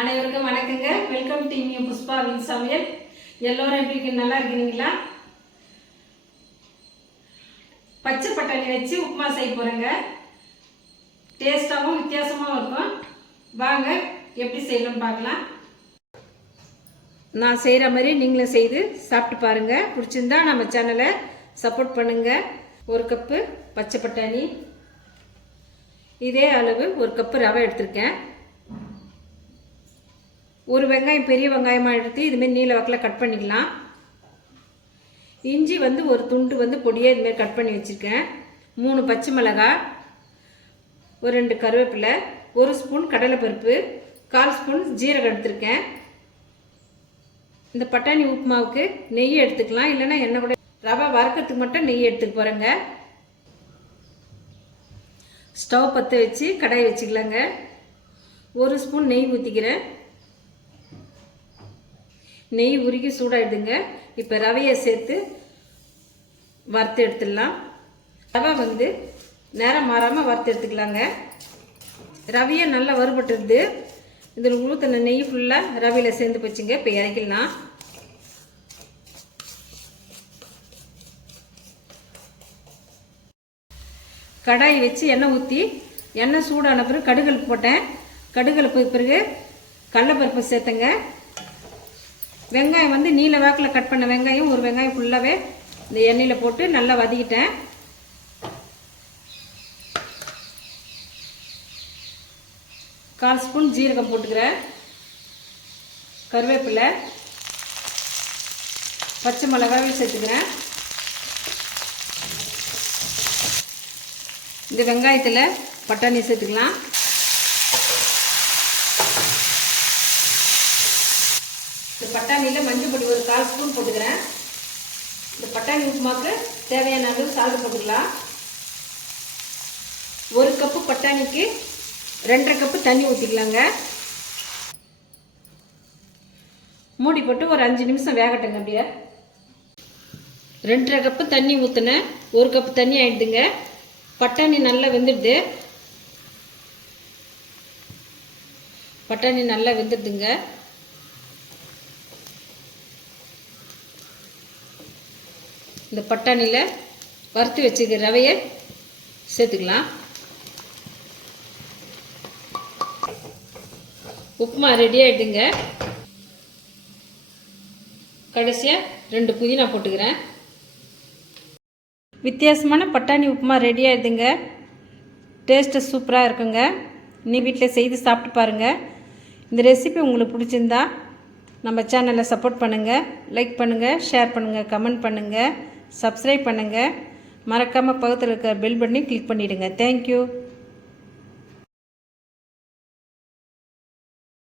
அனைவருக்கும் வணக்கங்க. Welcome to புஷ்பாவின் சமையல். எல்லோரும் எப்படி நல்லா இருக்கீங்களா? பச்சை பட்டாணி வச்சு உப்புமா செய்ய போகிறேங்க. டேஸ்ட்டாகவும் வித்தியாசமாகவும் இருக்கும். வாங்க எப்படி செய்யணும்னு பார்க்கலாம். நான் செய்கிற மாதிரி நீங்களும் செய்து சாப்பிட்டு பாருங்கள். பிடிச்சிருந்தா நம்ம சேனலை சப்போர்ட் பண்ணுங்கள். 1 கப்பு பச்சை பட்டாணி, இதே அளவு 1 கப்பு ரவை எடுத்திருக்கேன். 1 வெங்காயம் பெரிய வெங்காயமாக எடுத்து இதுமாரி நீல வாக்கில் கட் பண்ணிக்கலாம். இஞ்சி 1 துண்டு பொடியாக இதுமாரி கட் பண்ணி வச்சுருக்கேன். 3 பச்சை மிளகாய், 2 கருவேப்பிலை, 1 ஸ்பூன் கடலைப்பருப்பு, 1/4 ஸ்பூன் ஜீரகம் எடுத்திருக்கேன். இந்த பட்டாணி உப்புமாவுக்கு நெய் எடுத்துக்கலாம், இல்லைன்னா எண்ணெய் கூட. ரவை வறுக்கிறதுக்கு மட்டும் நெய் எடுத்துக்க போகிறேங்க. ஸ்டவ் பற்ற வச்சு கடாய் வச்சுக்கலாங்க. 1 ஸ்பூன் நெய் ஊற்றிக்கிறேன். நெய் உருகி சூடாயிடுங்க. இப்போ ரவையை சேர்த்து வறுத்து எடுத்துடலாம். ரவை நேரம் மாறாமல் வறுத்து எடுத்துக்கலாங்க. ரவையை நல்லா வறுபட்டுருது. இதில் ஊற்றின நெய் ஃபுல்லாக ரவையில் சேர்ந்து போச்சுங்க. இப்போ இறக்கிடலாம். கடாய் வச்சு எண்ணெய் ஊற்றி எண்ணெய் சூடான பிறகு கடுகு போட்டேன். கடுகு பிறகு கடலைப்பருப்பு சேர்த்தங்க. வெங்காயம் நீல வாக்கில் கட் பண்ண வெங்காயம், 1 வெங்காயம் ஃபுல்லாகவே இந்த எண்ணெயில் போட்டு நல்லா வதக்கிட்டேன். கால் ஸ்பூன் ஜீரகம் போட்டுக்கிறேன். கருவேப்பிலை, பச்சை மிளகாயும் சேர்த்துக்கிறேன். இந்த வெங்காயத்தில் பட்டாணி சேர்த்துக்கலாம். இந்த பட்டாணியில் மஞ்சள் பொடி 1/4 ஸ்பூன் போட்டுக்கிறேன். இந்த பட்டாணி உப்புமாக்கு தேவையான அளவு சால்ட் போட்டுக்கலாம். 1 கப்பு பட்டாணிக்கு 2.5 கப்பு தண்ணி ஊற்றிக்கலாங்க. மூடி போட்டு ஒரு 5 நிமிஷம் வேகட்டுங்க. அப்படியே 2.5 கப்பு தண்ணி ஊற்றினேன். 1 கப்பு தண்ணி ஆயிடுதுங்க. பட்டாணி நல்லா வெந்துடுது. பட்டாணி நல்லா வெந்துடுதுங்க. இந்த பட்டாணியில் வறுத்து வச்சுக்க ரவையை சேர்த்துக்கலாம். உப்புமா ரெடி ஆகிடுங்க. கடைசியாக 2 புதினா போட்டுக்கிறேன். வித்தியாசமான பட்டாணி உப்புமா ரெடி ஆகிடுதுங்க. டேஸ்ட்டு சூப்பராக இருக்குங்க. நீ வீட்டில் செய்து சாப்பிட்டு பாருங்கள். இந்த ரெசிபி உங்களுக்கு பிடிச்சிருந்தா நம்ம சேனலை சப்போர்ட் பண்ணுங்கள், லைக் பண்ணுங்கள், ஷேர் பண்ணுங்கள், கமெண்ட் பண்ணுங்கள், சப்ஸ்கிரைப் பண்ணுங்கள். மறக்காமல் பக்கத்தில் இருக்க பெல் பட்டனை கிளிக் பண்ணிவிடுங்க. தேங்க்யூ.